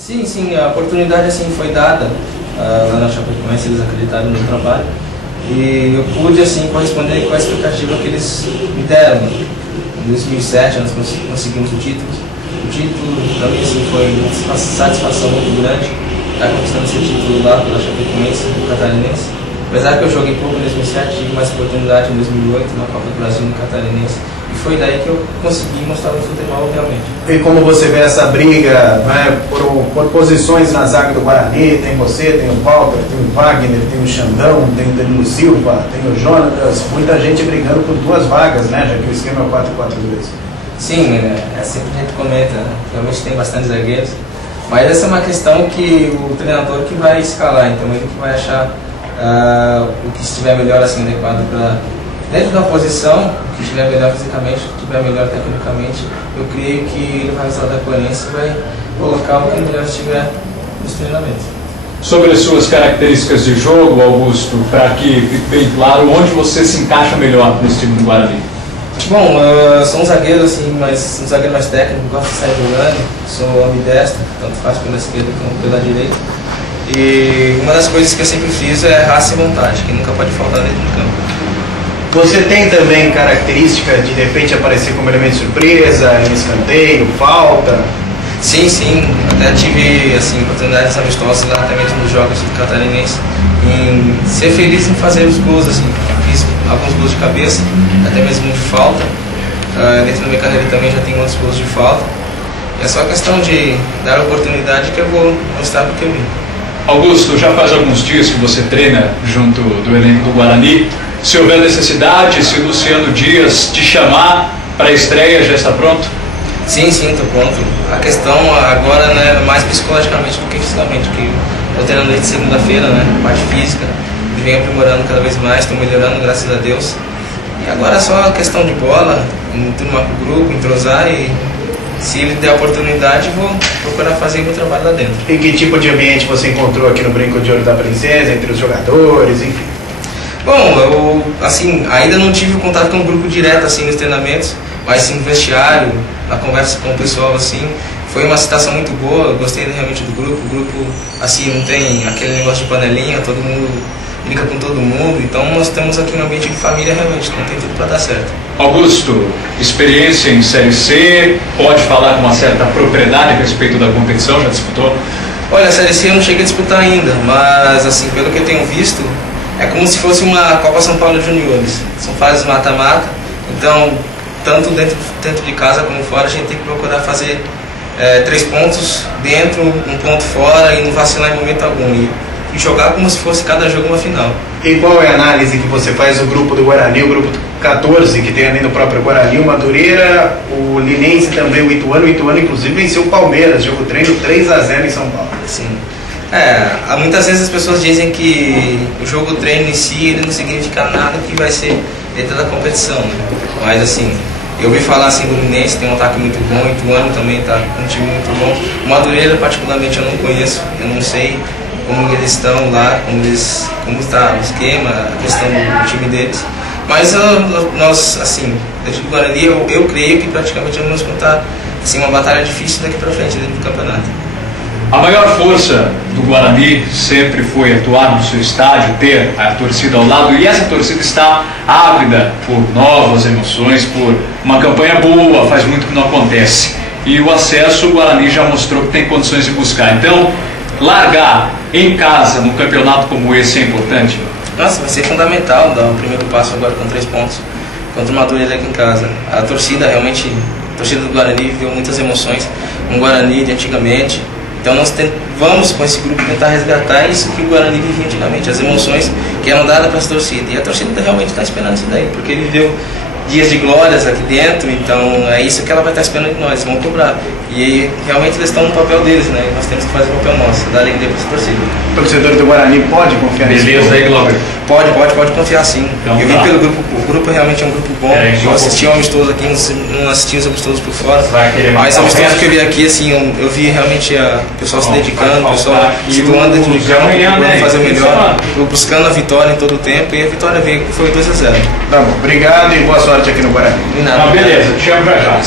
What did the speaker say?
Sim, sim, a oportunidade assim foi dada lá na Chapecoense, eles acreditaram no meu trabalho e eu pude assim corresponder com a expectativa que eles me deram. Em 2007 nós conseguimos o título para mim assim, foi uma satisfação muito grande estar conquistando esse título lá pela Chapecoense, do Catarinense. Apesar que eu joguei pouco em 2007, tive mais oportunidade em 2008 na Copa do Brasil no Catarinense. E foi daí que eu consegui mostrar o futebol realmente. E como você vê essa briga, né, por posições na zaga do Guarani? Tem você, tem o Walter, tem o Wagner, tem o Xandão, tem o Danilo Silva, tem o Jonatas, muita gente brigando por duas vagas, né, já que o esquema é o 4-4-2. Sim, é sempre a gente comenta, né? Realmente tem bastante zagueiros, mas essa é uma questão que o treinador que vai escalar, então ele que vai achar o que estiver melhor assim adequado para dentro da posição, o que estiver melhor fisicamente, o que estiver melhor tecnicamente, eu creio que ele vai usar da coerência e vai colocar o que melhor estiver nos treinamentos. Sobre as suas características de jogo, Augusto, para que fique bem claro, onde você se encaixa melhor nesse time do Guarani? Bom, sou um zagueiro assim, um zagueiro mais técnico, gosto de sair jogando, sou ambidestro, tanto faz pela esquerda como pela direita. E uma das coisas que eu sempre fiz é raça e vontade, que nunca pode faltar dentro do campo. Você tem também característica de repente aparecer como elemento de surpresa, em escanteio, falta? Sim, sim. Até tive assim, oportunidades amistosas lá até mesmo nos jogos do Catarinense, em ser feliz em fazer os gols. Assim. Fiz alguns gols de cabeça, até mesmo de falta. Dentro da minha carreira também já tenho outros gols de falta. E é só questão de dar a oportunidade que eu vou mostrar porque eu vim. Augusto, já faz alguns dias que você treina junto do elenco do Guarani. Se houver necessidade, se o Luciano Dias te chamar para a estreia, já está pronto? Sim, sim, estou pronto. A questão agora, né, é mais psicologicamente do que fisicamente, porque estou treinando desde segunda-feira, né, parte física, e venho aprimorando cada vez mais, estou melhorando, graças a Deus. E agora é só questão de bola, turmar com o grupo, entrosar e se ele der a oportunidade, vou procurar fazer o meu trabalho lá dentro. E que tipo de ambiente você encontrou aqui no Brinco de Ouro da Princesa, entre os jogadores, enfim? Bom, eu assim, ainda não tive contato com um grupo direto assim nos treinamentos, mas sim no vestiário, na conversa com o pessoal assim, foi uma situação muito boa, eu gostei realmente do grupo. O grupo assim não tem aquele negócio de panelinha, todo mundo brinca com todo mundo, então nós estamos aqui no ambiente de família realmente, então tem tudo para dar certo. Augusto, experiência em Série C, pode falar com uma certa propriedade a respeito da competição, já disputou? Olha, a Série C eu não cheguei a disputar ainda, mas assim, pelo que eu tenho visto, é como se fosse uma Copa São Paulo Juniores. São fases mata-mata, então tanto dentro de casa como fora a gente tem que procurar fazer 3 pontos dentro, 1 ponto fora e não vacilar em momento algum. E jogar como se fosse cada jogo uma final. E qual é a análise que você faz do grupo do Guarani, o grupo 14, que tem ali no próprio Guarani, o Madureira, o Linense também, o Ituano inclusive venceu o Palmeiras, jogo treino 3-0 em São Paulo. Sim. Muitas vezes as pessoas dizem que o jogo treino em si ele não significa nada que vai ser dentro da competição, né? Mas assim, eu ouvi falar assim do Linense, tem um ataque muito bom, o Ituano também está com um time muito bom. O Madureira particularmente eu não conheço, eu não sei como eles estão lá, como está o esquema, a questão do time deles. Mas nós, assim, dentro do Guarani, eu creio que praticamente vamos contar assim, uma batalha difícil daqui para frente dentro do campeonato. A maior força do Guarani sempre foi atuar no seu estádio, ter a torcida ao lado, e essa torcida está ávida por novas emoções, por uma campanha boa, faz muito que não acontece. E o acesso, o Guarani já mostrou que tem condições de buscar. Então, largar em casa num campeonato como esse é importante? Nossa, vai ser fundamental dar o primeiro passo agora com 3 pontos contra o Madureira aqui em casa. A torcida realmente, a torcida do Guarani viveu muitas emoções, um Guarani de antigamente. Então nós vamos com esse grupo tentar resgatar isso que o Guarani vivia antigamente, as emoções que eram dadas para as torcidas. E a torcida realmente está esperando isso daí, porque ele viveu dias de glórias aqui dentro, então é isso que ela vai estar esperando de nós, vamos cobrar. E realmente eles estão no papel deles, né? E nós temos que fazer o papel nosso, dar alegria para essa torcida. O torcedor do Guarani pode confiar nesse grupo? Beleza aí, Glauber? Pode confiar sim. Então, eu vi pelo grupo, o grupo realmente é um grupo bom. Eu assisti um amistoso aqui, não assisti os amistosos por fora. Mas o amistoso que eu vi aqui, assim, eu vi realmente o pessoal se dedicando, o pessoal se doando dentro de campo, procurando fazer o melhor, buscando a vitória em todo o tempo. E a vitória veio, foi 2-0. Tá bom, obrigado e boa sorte aqui no Guarani. De nada. Beleza, te chamo já.